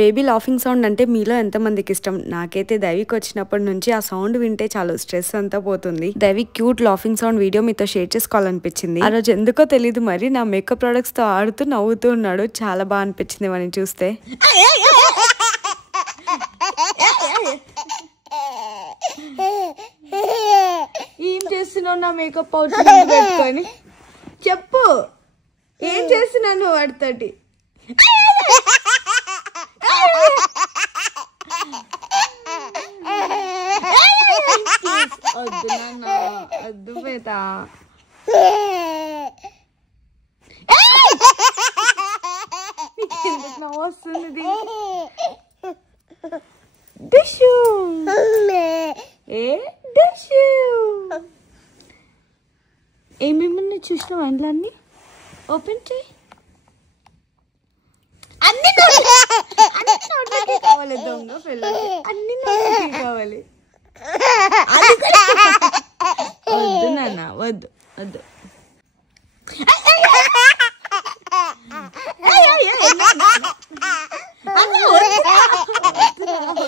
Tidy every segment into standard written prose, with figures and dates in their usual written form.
Baby laughing sound అంటే మీలో ఎంతమందికి ఇష్టం? నాకైతే దైవిక్ వచ్చినప్పటి నుంచి ఆ సౌండ్ వింటే చాలు స్ట్రెస్ అంతా పోతుంది. Daivik cute laughing sound video మీతో షేర్ చేసుకోవాలనిపించింది. ఆ రోజు ఎందుకో తెలియదు మరి నా మేకప్ ప్రొడక్ట్స్ తో ఆడుతూ నవ్వుతూ ఉన్నాడు. చాలా బాగా అనిపించింది వాడిని చూస్తే. ఏం చేస్తున్నావు నా మేకప్ పౌడర్ పెట్టుకొని? చెప్పు, ఏం చేస్తున్నాను వాడితోటి? వద్దు నాన్న, వద్దు పేత. నవ్వు వస్తుంది. డిషు ఏ డిషు ఏమేమన్నా చూసినావు ఇంట్లో అన్ని ఓపెన్ చేయి. అన్ని కావాలి దొంగ పిల్లలు, అన్ని కావాలి. వద్దు నాన్న, వద్దు వద్దు.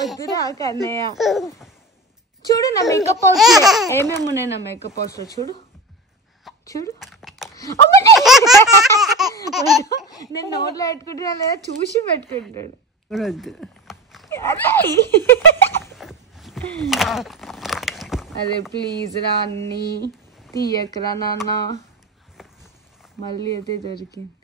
వద్దురా కన్నయ్య. చూడు నా మేకప్ పౌచ్ ఏమేమి ఉన్నాయి నా మేకప్ పౌచ్ లో. చూడు చూడు. నేను నోట్లో పెట్టుకుంటున్నా లేదా చూసి పెట్టుకుంటాడు. వద్దు. అరే ప్లీజ్ రా, అన్ని తీయకరా నాన్న. మళ్ళీ అదే దొరికింది.